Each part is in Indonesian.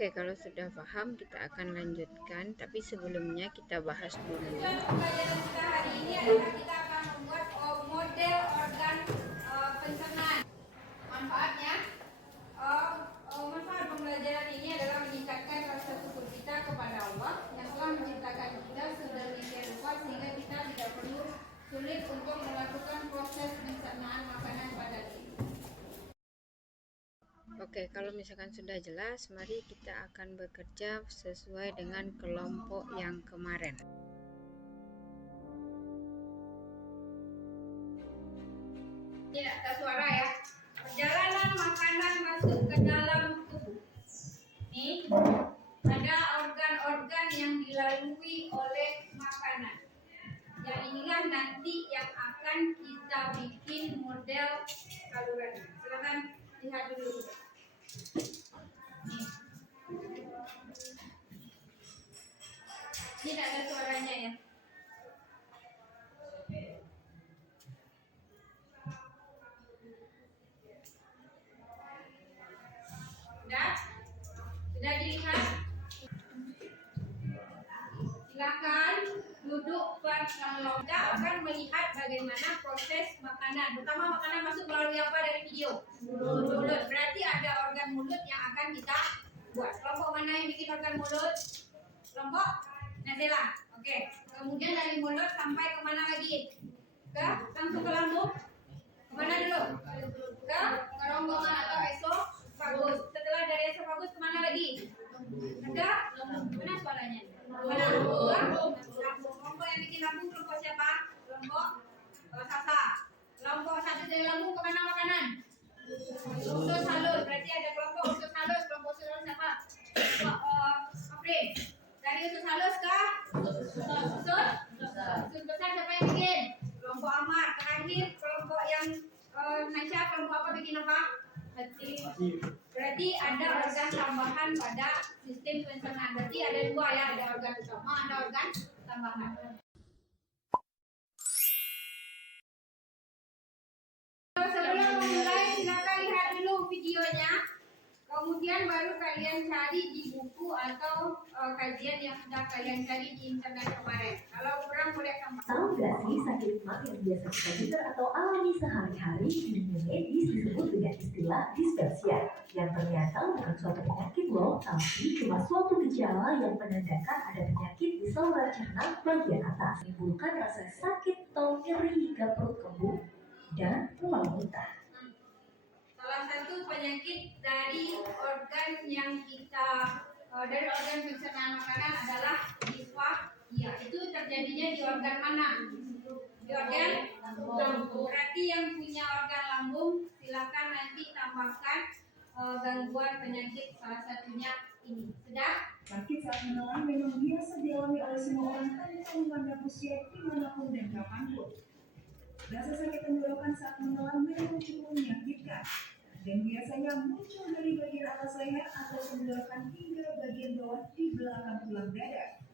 Oke, kalau sudah paham kita akan lanjutkan, tapi sebelumnya kita bahas dulu. Pelajaran kita hari ini adalah kita akan membuat model organ pencernaan. Manfaatnya, manfaat pembelajaran ini adalah meningkatkan rasa syukur kita kepada Allah yang telah menciptakan kita sedemikian rupa sehingga kita tidak perlu sulit untuk melakukan proses pencernaan makanan pada diri. Oke, kalau misalkan sudah jelas, mari kita akan bekerja sesuai dengan kelompok yang kemarin. Tidak ada suara ya. Perjalanan makanan masuk ke dalam tubuh. Nih, ada organ-organ yang dilalui oleh makanan. Yang inilah nanti yang akan kita bikin model saluran. Silakan lihat dulu. Nih. Tidak ada suaranya ya. Sudah dilihat? Silakan duduk bersama. Kita akan melihat bagaimana proses makanan. Pertama, makanan masuk melalui apa dari video? Mulut. Berarti ada organ mulut yang akan kita buat. Kelompok mana yang bikin organ mulut? Kelompok Nazela. Oke. Kemudian dari mulut sampai kemana lagi? Langsung ke lambung. Kemana dulu? Ke kerongkongan atau esofagus. Setelah dari esofagus kemana lagi? Ada? Mana suaranya? Mana? Lambung. Kelompok yang bikin lambung kelompok siapa? Kelompok sasa. Kelompok satu dari lambung kemana makanan? Usus halus. Berarti ada kelompok usus halus. Kelompok usus halus siapa? Aprin. Dari usus halus ke usus besar siapa yang bikin? Kelompok amar. Terakhir kelompok yang Nasya, kelompok apa bikin apa? Hati. Berarti ada organ tambahan pada sistem pencernaan. Berarti ada dua ya, ada organ utama, ada organ tambahan. Sebelum memulai, silakan lihat dulu videonya. Kemudian baru kalian cari di buku atau kajian yang sudah kalian cari di internet kemarin. Kalau kurang boleh tambah. Tahu nggak sih sakit mah yang biasa kita dengar atau alami sehari-hari di dunia medis disebut dengan istilah dispepsia, yang ternyata bukan suatu penyakit loh, tapi cuma suatu gejala yang menandakan ada penyakit di saluran cerna bagian atas, menimbulkan rasa sakit atau nyeri hingga perut kembung dan mual muntah. Salah satu penyakit dari organ yang kita dari organ pencernaan makanan adalah dispepsia. Itu terjadinya di organ mana? Di organ lambung. Berarti yang punya organ lambung silakan nanti tambahkan gangguan penyakit salah satunya ini. Sudah? Sakit saat menelan memang biasa dialami oleh semua orang tanpa memandang usia dimanapun dan kapanpun. Rasa sakit tenggorokan saat menelan memang cukup menyakitkan dan biasanya muncul dari bagian atas leher atau tenggorokan hingga bagian bawah di belakang tulang dada.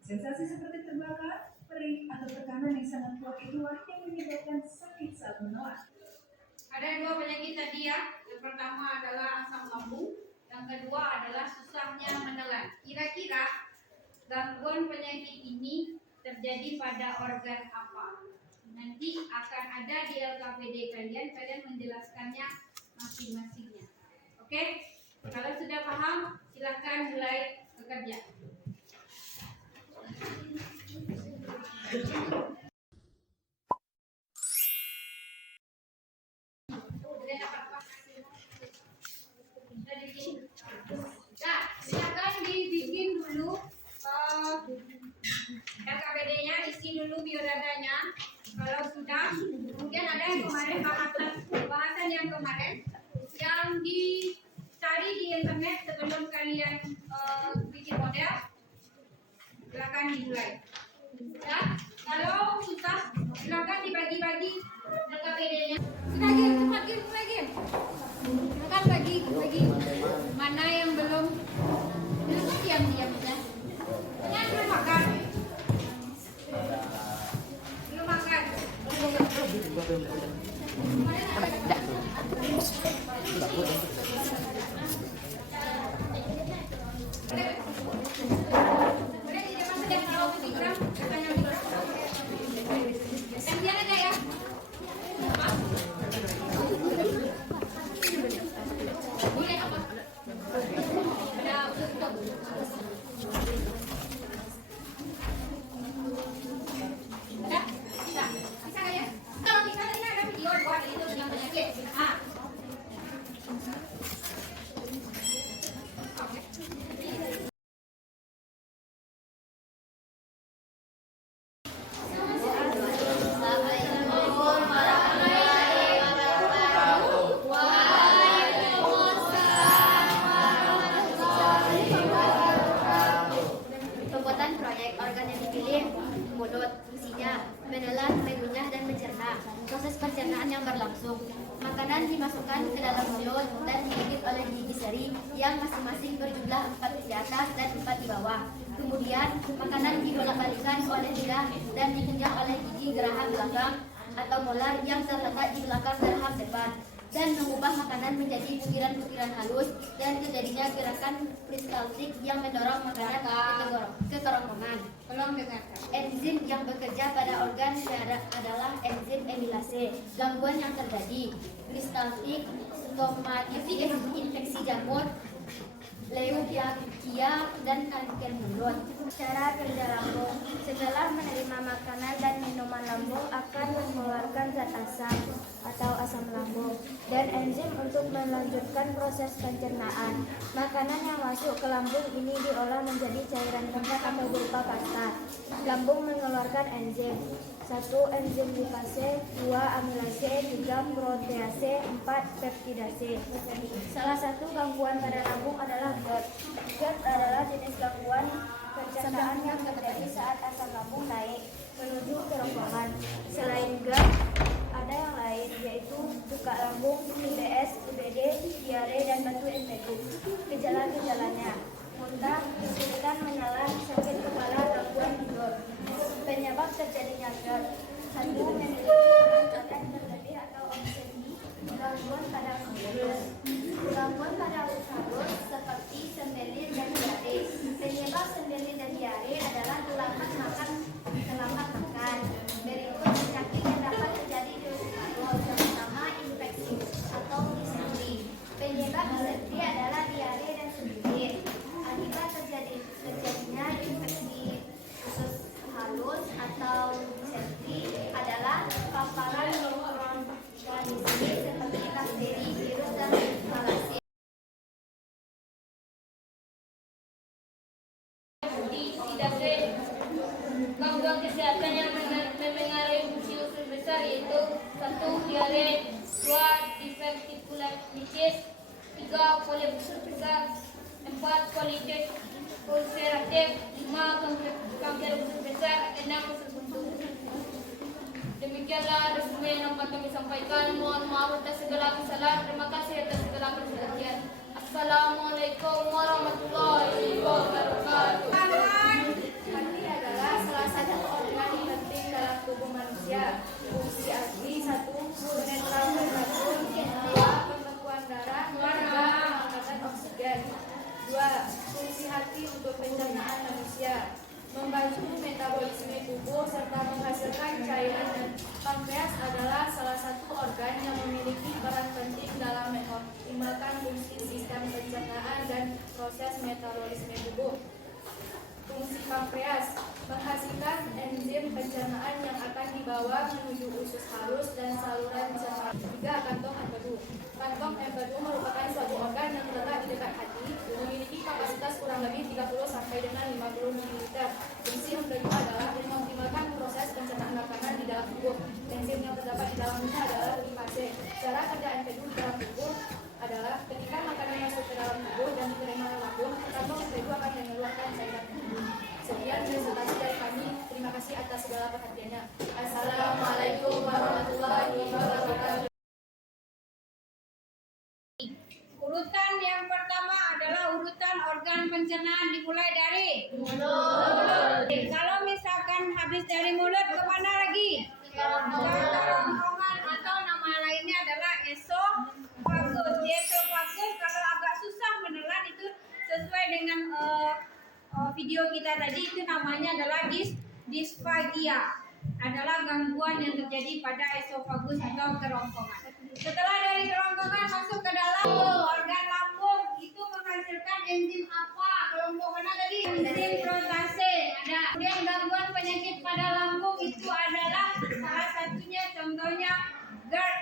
Sensasi seperti terbakar, perih, atau tekanan yang sangat kuat itulah yang menyebabkan sakit saat menelan. Ada dua penyakit tadi ya. Yang pertama adalah asam lambung, yang kedua adalah susahnya menelan. Kira-kira gangguan penyakit ini terjadi pada organ apa? Nanti akan ada di LKPD kalian menjelaskannya masing-masingnya. Oke? Kalau sudah paham, silakan mulai bekerja. Nah, silakan dibikin dulu LKPD-nya, isi dulu biodatanya. Kalau sudah, kemudian ada yang kemarin bahasan yang kemarin yang dicari di internet sebelum kalian bikin model. akan dimulai. Ya, kalau susah silakan dibagi-bagi LKPD-nya. Cepat game. Silakan bagi. Mana yang belum diam-diam ya. Kalian belum makan. Pembuatan proyek organ yang dipilih mulut, fungsinya menelan, mengunyah, dan mencerna. Proses pencernaan yang berlangsung. Makanan dimasukkan ke dalam mulut dan digigit oleh gigi seri yang masing-masing berjumlah 4 di atas dan 4 di bawah. Kemudian makanan dibolak-balikkan oleh lidah dan dikenyang oleh gigi geraham belakang atau molar yang terletak di belakang geraham depan, dan mengubah makanan menjadi butiran-butiran halus dan terjadinya gerakan peristaltik yang mendorong makanan ke kerongkongan. Enzim yang bekerja pada organ adalah enzim amilase. Gangguan yang terjadi peristaltik, stomatitis, infeksi jamur, leukemia, dan kanker mulut. Cara kerja lambung. Setelah menerima makanan dan minuman, lambung akan mengeluarkan zat asam atau asam lambung dan enzim untuk melanjutkan proses pencernaan. Makanan yang masuk ke lambung ini diolah menjadi cairan lembab atau berupa pasta. Lambung mengeluarkan enzim: 1. Enzim lipase, 2. amilase, 3. protease, 4. peptidase. Salah satu gangguan pada lambung adalah GERD. GERD adalah jenis gangguan pencernaan yang terjadi saat asam lambung naik menuju kerongkongan. Selain GERD, ada yang lain, yaitu buka lambung, IBS, UBD, diare, dan batu empedu. Gejala-gejalanya: muntah, kesulitan menelan, sakit kepala, gangguan tidur. Penyebab terjadinya GERD: 1. Memiliki berat berlebih atau obsesi, gangguan pada usus. Gangguan pada usus seperti sembelit dan diare. Penyebab sembelit dan diare adalah terlambat makan. Berikut penyakit yang dapat terjadi di usus harus, terutama infeksi atau disentri. Penyebab disentri adalah diare dan sembelit. Akibat terjadinya infeksi usus halus atau disentri adalah paparan mikroorganisme seperti bakteri, virus, dan parasit. Gangguan kesehatan yang memengaruhi fungsi usus besar yaitu 1. Diare, 2. diverticulitis, 3. polip usus besar, 4. colitis ulceratif, 5. kanker usus besar, 6. usus buntu. Demikianlah resume yang dapat kami sampaikan. Mohon maaf atas segala kesalahan. Terima kasih atas segala perhatian. Assalamualaikum warahmatullahi wabarakatuh. Hati adalah salah satu organ penting dalam tubuh manusia. Fungsi hati: 1. Menetralkan jantung, 2. pembekuan darah, 3. pengangkatan oksigen. 2. Fungsi hati untuk pencernaan manusia: membantu metabolisme tubuh serta menghasilkan cairan. Pankreas adalah salah satu organ yang memiliki peran penting dalam mengoptimalkan fungsi sistem pencernaan dan proses metabolisme tubuh. Fungsi pankreas: menghasilkan enzim pencernaan yang akan dibawa menuju usus halus dan saluran cerna. 3. Kantong empedu. Kantong empedu merupakan suatu organ yang terletak di dekat hati, memiliki kapasitas kurang lebih 30 sampai dengan 50 ml. Fungsi empedu adalah mengoptimalkan proses pencernaan makanan di dalam tubuh. Enzim yang terdapat di dalamnya adalah lipase. Cara kerja empedu di dalam tubuh adalah ketika makanan masuk ke dalam tubuh dan diterima lambung, kantong empedu akan mengeluarkan cairan empedu. Sekian presentasi perhatiannya. Assalamualaikum warahmatullahi wabarakatuh. Urutan yang pertama adalah urutan organ pencernaan, dimulai dari Mulut. Kalau misalkan habis dari mulut, kemana lagi? Ke kerongkongan atau nama lainnya adalah esofagus. Di esofagus kalau agak susah menelan itu sesuai dengan video kita tadi, itu namanya adalah disfagia. Adalah gangguan yang terjadi pada esofagus atau kerongkongan. Setelah dari kerongkongan masuk ke dalam organ lambung, itu menghasilkan enzim apa? Kelompok mana tadi? Enzim protase ada. Kemudian gangguan penyakit pada lambung itu adalah salah satunya contohnya GERD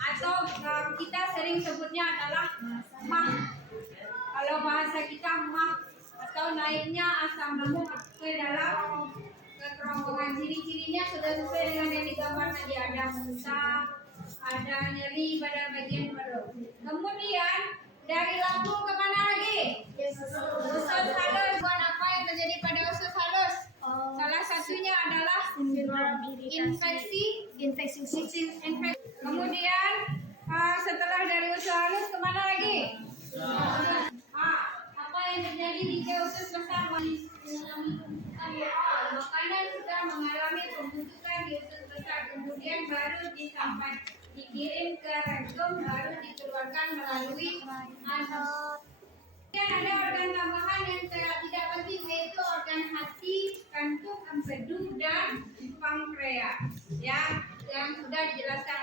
atau kita sering sebutnya adalah MAH. Kalau bahasa kita MAH atau naiknya asam lambung ke dalam kerongkongan. Ciri-cirinya sudah sesuai dengan yang digambar tadi, ada muntah, ada nyeri pada bagian perut. Kemudian dari lambung kemana lagi? Usus halus. Buat apa yang terjadi pada usus halus? Salah satunya adalah infeksi. Kemudian setelah dari usus halus kemana lagi? Apa yang terjadi di usus besar? Makanan sudah mengalami pembentukan di usus besar, kemudian baru dikirim ke rektum, baru dikeluarkan melalui anus. Dan ada organ tambahan yang tidak penting, yaitu organ hati, kantung, empedu, dan pankreas. Ya, yang sudah dijelaskan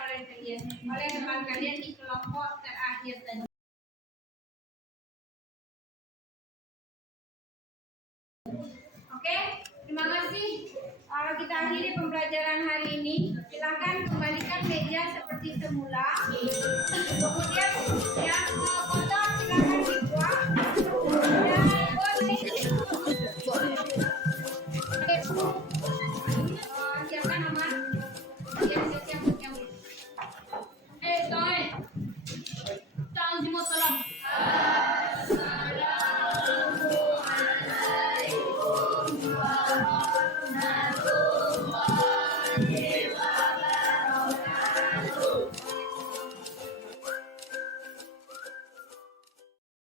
oleh teman kalian di kelompok terakhir tadi. Oke, terima kasih. Kalau kita akhiri pembelajaran hari ini, silakan kembalikan meja seperti semula. Kemudian yang